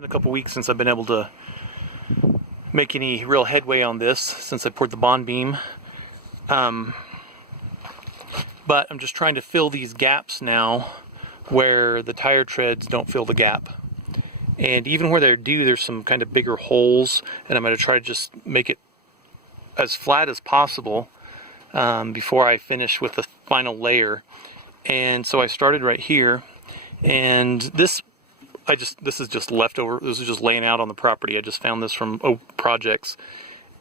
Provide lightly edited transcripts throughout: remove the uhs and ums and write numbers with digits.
been a couple weeks since I've been able to make any real headway on this since I poured the bond beam. But I'm just trying to fill these gaps now where the tire treads don't fill the gap. And even where they do, there's some kind of bigger holes, and I'm going to try to just make it as flat as possible before I finish with the final layer. And so I started right here, and this is just leftover. This is just laying out on the property. I just found this from projects.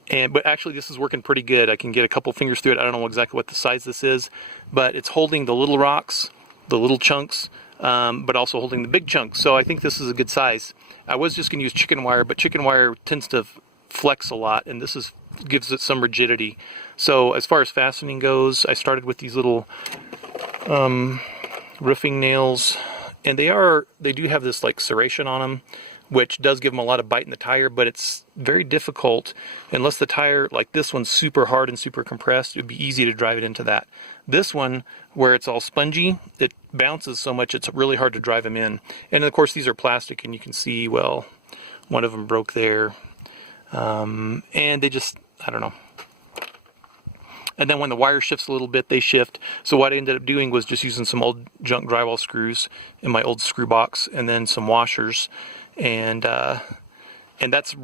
But actually this is working pretty good. I can get a couple fingers through it. I don't know exactly what the size this is, but it's holding the little rocks, the little chunks, but also holding the big chunks. So I think this is a good size. I was just going to use chicken wire, but chicken wire tends to flex a lot, and this gives it some rigidity. So as far as fastening goes, I started with these little roofing nails. And they do have this like serration on them, which does give them a lot of bite in the tire, but it's very difficult unless the tire, like this one's super hard and super compressed. It would be easy to drive it into that. This one, where it's all spongy, it bounces so much it's really hard to drive them in. And of course these are plastic, and you can see, well, one of them broke there. And they just, I don't know. And then when the wire shifts a little bit, they shift. So what I ended up doing was just using some old junk drywall screws in my old screw box, and then some washers. And that's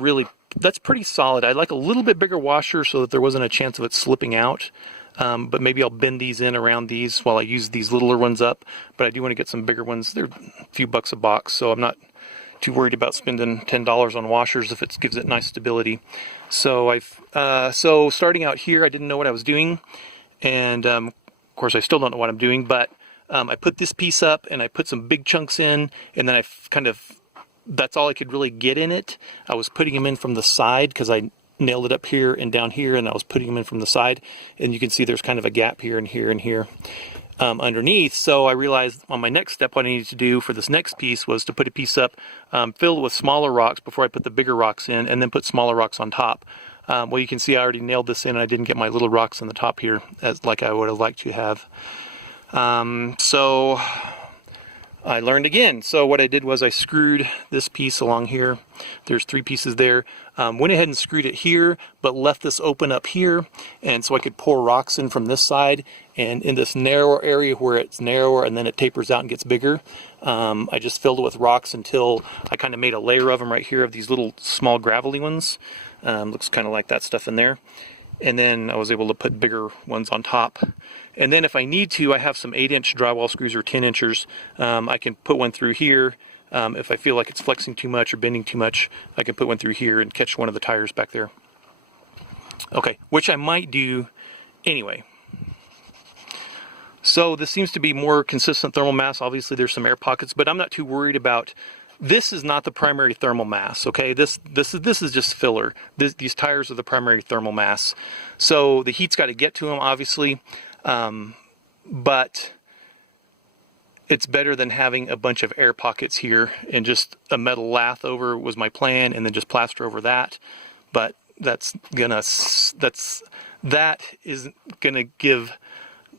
pretty solid. I'd like a little bit bigger washer so that there wasn't a chance of it slipping out. But maybe I'll bend these in around these while I use these littler ones up. But I do want to get some bigger ones. They're a few bucks a box, so I'm not too worried about spending $10 on washers if it gives it nice stability. So so starting out here, I didn't know what I was doing, and of course I still don't know what I'm doing, but I put this piece up and I put some big chunks in, and then that's all I could really get in it. I was putting them in from the side because I nailed it up here and down here, and I was putting them in from the side, and you can see there's kind of a gap here and here and here underneath. So I realized on my next step what I needed to do for this next piece was to put a piece up, fill it with smaller rocks before I put the bigger rocks in, and then put smaller rocks on top. Well, you can see I already nailed this in, and I didn't get my little rocks on the top here like I would have liked to have. So I learned again. So what I did was I screwed this piece along here. There's 3 pieces there. Went ahead and screwed it here, but left this open up here, and so I could pour rocks in from this side. And in this narrower area where it's narrower and then it tapers out and gets bigger, I just filled it with rocks until I kind of made a layer of them right here, of these little small gravelly ones. Looks kind of like that stuff in there. And then I was able to put bigger ones on top. And then if I need to, I have some 8-inch drywall screws or 10-inchers. I can put one through here. If I feel like it's flexing too much or bending too much, I can put one through here and catch one of the tires back there. Okay, which I might do anyway. So this seems to be more consistent thermal mass. Obviously there's some air pockets, but I'm not too worried about. This is not the primary thermal mass, okay? This is just filler. These tires are the primary thermal mass. So the heat's got to get to them, obviously, but it's better than having a bunch of air pockets here, and just a metal lath over was my plan, and then just plaster over that. But that isn't gonna give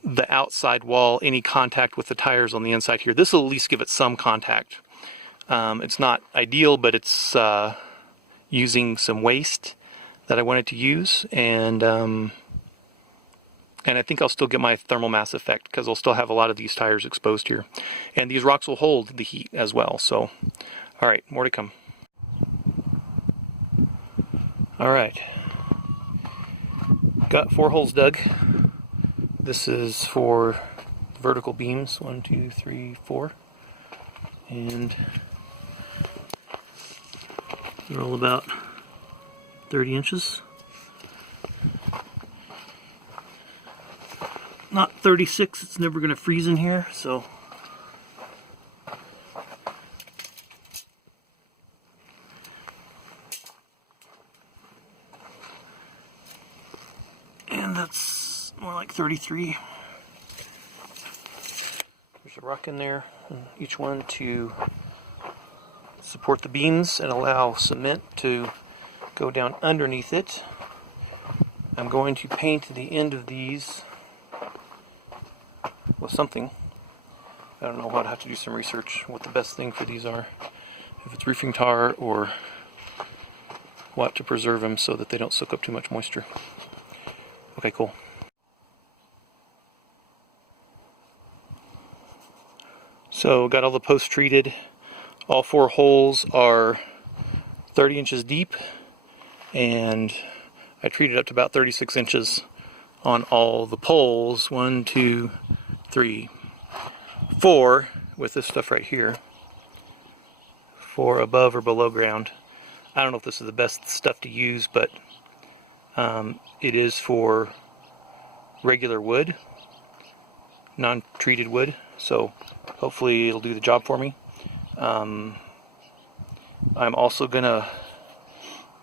the outside wall any contact with the tires on the inside here. This will at least give it some contact. It's not ideal, but it's using some waste that I wanted to use, and I think I'll still get my thermal mass effect because I'll still have a lot of these tires exposed here, and these rocks will hold the heat as well. So, all right, more to come. All right, got 4 holes dug. This is for vertical beams, 1, 2, 3, 4, and they're all about 30 inches. Not 36, it's never going to freeze in here, so. And that's more like 33. There's a rock in there, and each one to support the beams and allow cement to go down underneath it. I'm going to paint the end of these with something. I don't know what, I'll have to do some research what the best thing for these are. if it's roofing tar or what, to preserve them so that they don't soak up too much moisture. Okay, cool. So got all the posts treated. All 4 holes are 30 inches deep, and I treated up to about 36 inches on all the poles. 1, 2, 3, 4 with this stuff right here. 4 above or below ground. I don't know if this is the best stuff to use, but it is for regular wood, non-treated wood, so hopefully it'll do the job for me. I'm also gonna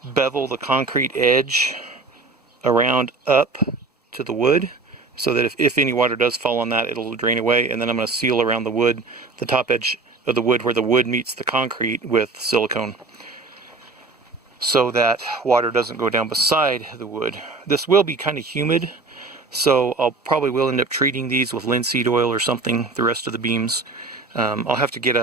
bevel the concrete edge around up to the wood so that if any water does fall on that, it'll drain away, and then I'm going to seal around the wood, the top edge of the wood where the wood meets the concrete, with silicone so that water doesn't go down beside the wood. This will be kind of humid, so I'll probably will end up treating these with linseed oil or something, the rest of the beams. I'll have to get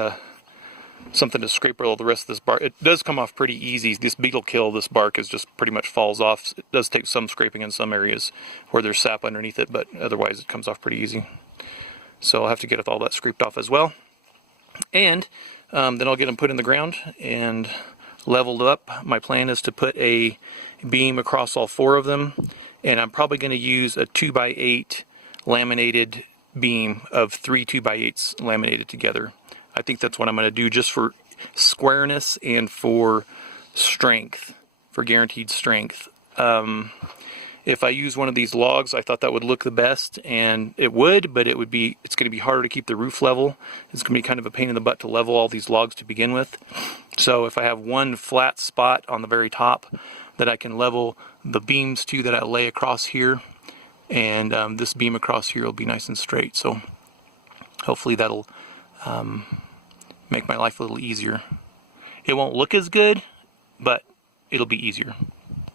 something to scrape all the rest of this bark. It does come off pretty easy. This beetle kill, this bark is just pretty much falls off. It does take some scraping in some areas where there's sap underneath it, but otherwise it comes off pretty easy. So I'll have to get all that scraped off as well. And then I'll get them put in the ground and leveled up. My plan is to put a beam across all 4 of them, and I'm probably going to use a 2x8 laminated beam of 3 2x8s laminated together. I think that's what I'm going to do, just for squareness and for strength, for guaranteed strength. If I use one of these logs, I thought that would look the best, and it would, but it's going to be harder to keep the roof level. It's going to be kind of a pain in the butt to level all these logs to begin with. So if I have one flat spot on the very top that I can level the beams to, that I lay across here, and this beam across here will be nice and straight. So hopefully that'll make my life a little easier. It won't look as good, but it'll be easier.